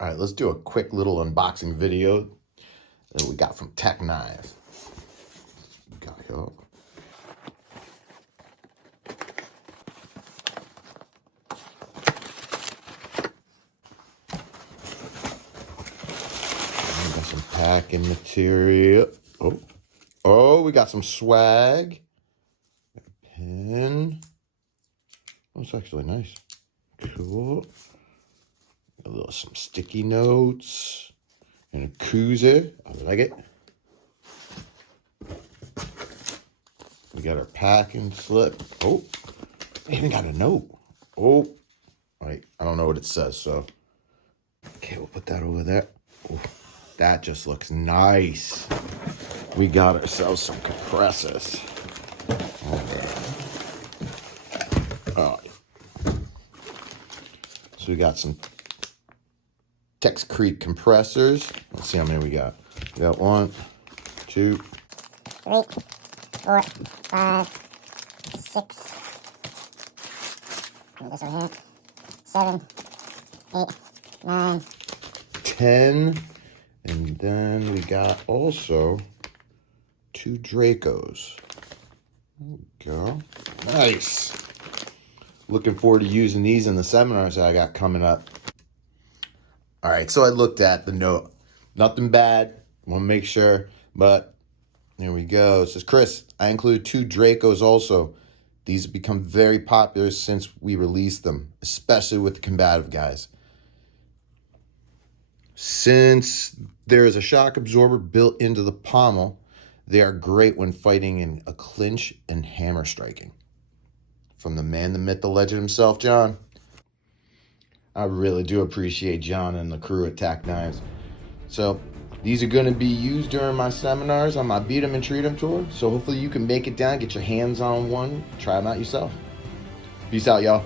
All right, let's do a quick little unboxing video that we got from Tech Knives. Got here. We got some packing material. Oh, we got some swag. A pen. Oh, it's actually nice. Cool. Some sticky notes and a koozie. I like it. We got our packing slip. Oh, we even got a note. Oh, I don't know what it says, so okay, we'll put that over there. Oh, that just looks nice. We got ourselves some compressors. Oh. So we got some Tex Creek compressors. Let's see how many we got. We got 1, 2, 3, 4, 5, 6. This over here. 7, 8, 9, 10. And then we got also 2 Dracos. There we go. Nice. Looking forward to using these in the seminars that I got coming up. All right, so I looked at the note. Nothing bad. Want to make sure, but there we go. It says, Chris, I include 2 Dracos also. These have become very popular since we released them, especially with the combative guys. Since there is a shock absorber built into the pommel, they are great when fighting in a clinch and hammer striking. From the man, the myth, the legend himself, John. I really do appreciate John and the crew at Tech Knives. So these are going to be used during my seminars on my Beat 'em and Treat 'em tour. So hopefully you can make it down, get your hands on one, try them out yourself. Peace out, y'all.